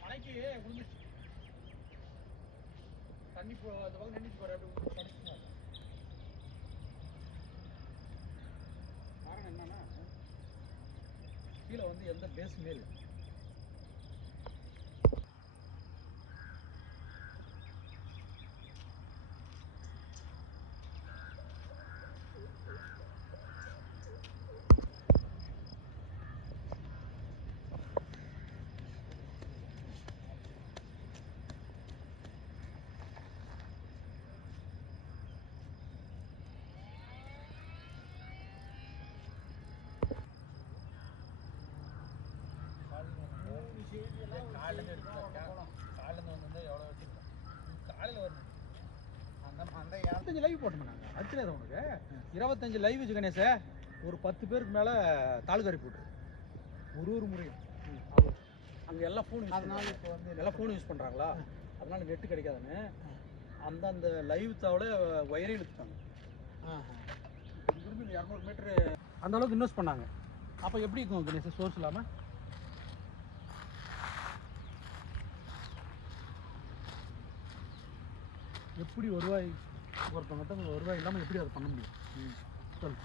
மலைக்கு விழுந்துச்சு தண்ணி போ அந்த பக்கம் நின்றுச்சு பாரு அப்படி விழுந்து காரணம் என்னன்னா கீழே வந்து எந்த பேஸுமே இல்லை. இருபத்தஞ்சு லைவ் போட்டோம் நாங்கள் அடிச்சுல உனக்கு. இருபத்தஞ்சு லைவ் கணேச ஒரு பத்து பேருக்கு மேலே தாலுகாரி போட்டு. ஒரு ஒரு முறையும். அங்கே எல்லாம் ஃபோன் அதனால இப்போ வந்து எல்லாம் ஃபோன் யூஸ் பண்ணுறாங்களா அதனால நெட்டு கிடைக்காதுன்னு. அந்தந்த லைவ் தாவில் ஒயரே இழுத்துட்டாங்க. இங்கிருந்து இரநூறு மீட்ரு அந்த அளவுக்கு இன்வெஸ்ட் பண்ணாங்க. அப்போ எப்படி இருக்கும் கணேச சோர்ஸ் இல்லாமல் எப்படி வருவாய்? ஒருத்தவங்ககிட்ட வருவாய் இல்லாமல் எப்படி அதை பண்ண முடியும்? சொல்